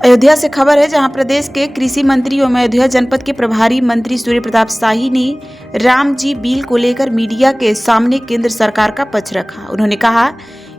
अयोध्या से खबर है, जहां प्रदेश के कृषि मंत्री एवं अयोध्या जनपद के प्रभारी मंत्री सूर्य प्रताप शाही ने राम जी बिल को लेकर मीडिया के सामने केंद्र सरकार का पक्ष रखा। उन्होंने कहा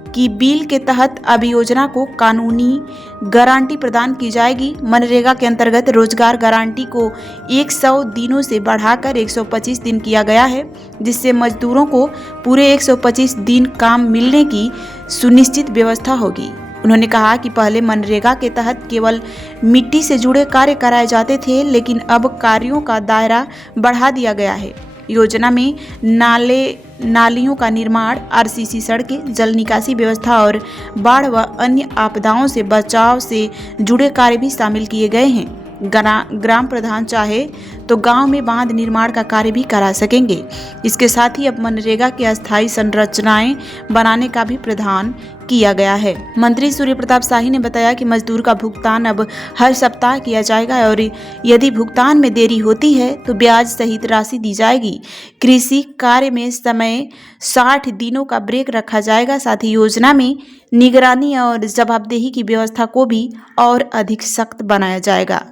कि बिल के तहत अब योजना को कानूनी गारंटी प्रदान की जाएगी। मनरेगा के अंतर्गत रोजगार गारंटी को 100 दिनों से बढ़ाकर 125 दिन किया गया है, जिससे मजदूरों को पूरे 125 दिन काम मिलने की सुनिश्चित व्यवस्था होगी। उन्होंने कहा कि पहले मनरेगा के तहत केवल मिट्टी से जुड़े कार्य कराए जाते थे, लेकिन अब कार्यों का दायरा बढ़ा दिया गया है। योजना में नालियों का निर्माण, आरसीसी सड़कें, जल निकासी व्यवस्था और बाढ़ व अन्य आपदाओं से बचाव से जुड़े कार्य भी शामिल किए गए हैं। ग्राम प्रधान चाहे तो गांव में बांध निर्माण का कार्य भी करा सकेंगे। इसके साथ ही अब मनरेगा की अस्थायी संरचनाएं बनाने का भी प्रावधान किया गया है। मंत्री सूर्य प्रताप शाही ने बताया कि मजदूर का भुगतान अब हर सप्ताह किया जाएगा और यदि भुगतान में देरी होती है तो ब्याज सहित राशि दी जाएगी। कृषि कार्य में समय 60 दिनों का ब्रेक रखा जाएगा। साथ ही योजना में निगरानी और जवाबदेही की व्यवस्था को भी और अधिक सख्त बनाया जाएगा।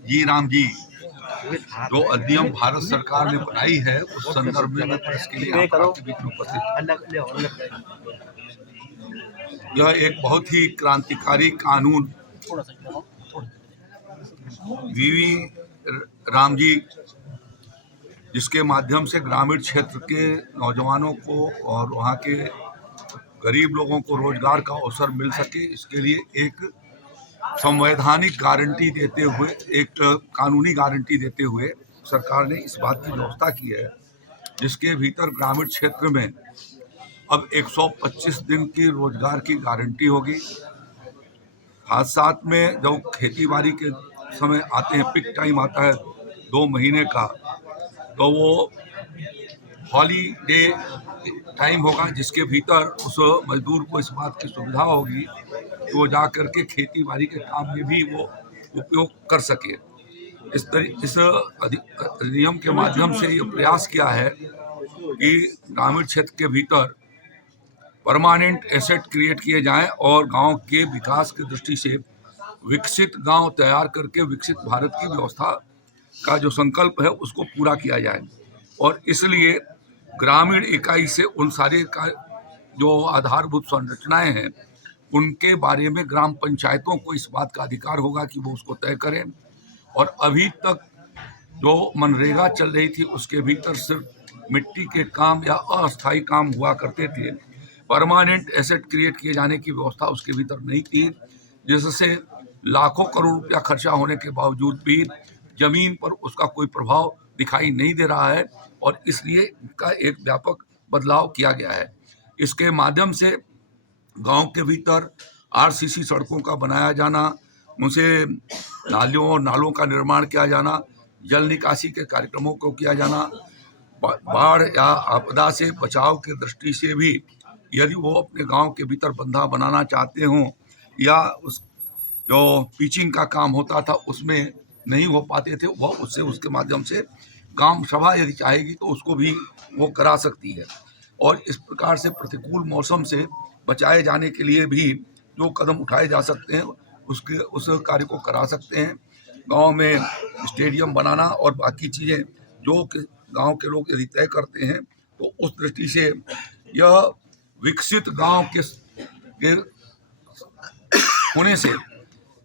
जी राम जी जो अधिनियम भारत सरकार ने बनाई है उस संदर्भ में मैं प्रेस के लिए आपके बीच में उपस्थित। यह एक बहुत ही क्रांतिकारी कानून वीवी राम जी, जिसके माध्यम से ग्रामीण क्षेत्र के नौजवानों को और वहाँ के गरीब लोगों को रोजगार का अवसर मिल सके, इसके लिए एक संवैधानिक गारंटी देते हुए, एक कानूनी गारंटी देते हुए सरकार ने इस बात की व्यवस्था की है, जिसके भीतर ग्रामीण क्षेत्र में अब 125 दिन की रोजगार की गारंटी होगी। साथ में जब खेती बाड़ी के समय आते हैं, पिक टाइम आता है 2 महीने का, तो वो हॉलीडे टाइम होगा, जिसके भीतर उस मजदूर को इस बात की सुविधा होगी कि वो जा करके खेती बाड़ी के काम में भी वो उपयोग कर सके। इस अधिनियम के माध्यम से ये प्रयास किया है कि ग्रामीण क्षेत्र के भीतर परमानेंट एसेट क्रिएट किए जाएं और गांव के विकास की दृष्टि से विकसित गांव तैयार करके विकसित भारत की व्यवस्था का जो संकल्प है उसको पूरा किया जाए। और इसलिए ग्रामीण इकाई से उन सारे का जो आधारभूत संरचनाएं हैं उनके बारे में ग्राम पंचायतों को इस बात का अधिकार होगा कि वो उसको तय करें। और अभी तक जो मनरेगा चल रही थी उसके भीतर सिर्फ मिट्टी के काम या अस्थायी काम हुआ करते थे, परमानेंट एसेट क्रिएट किए जाने की व्यवस्था उसके भीतर नहीं थी, जिससे लाखों करोड़ रुपया खर्चा होने के बावजूद भी जमीन पर उसका कोई प्रभाव दिखाई नहीं दे रहा है और इसलिए इसका एक व्यापक बदलाव किया गया है। इसके माध्यम से गांव के भीतर आरसीसी सड़कों का बनाया जाना, उनसे नालियों और नालों का निर्माण किया जाना, जल निकासी के कार्यक्रमों को किया जाना, बाढ़ या आपदा से बचाव की दृष्टि से भी यदि वो अपने गांव के भीतर बंधा बनाना चाहते हों या उस जो पिचिंग का काम होता था उसमें नहीं हो पाते थे, वह उससे उसके माध्यम से ग्राम सभा यदि चाहेगी तो उसको भी वो करा सकती है। और इस प्रकार से प्रतिकूल मौसम से बचाए जाने के लिए भी जो कदम उठाए जा सकते हैं उस कार्य को करा सकते हैं। गांव में स्टेडियम बनाना और बाकी चीज़ें जो गांव के लोग यदि तय करते हैं तो उस दृष्टि से यह विकसित गांव के होने से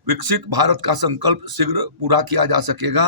विकसित भारत का संकल्प शीघ्र पूरा किया जा सकेगा।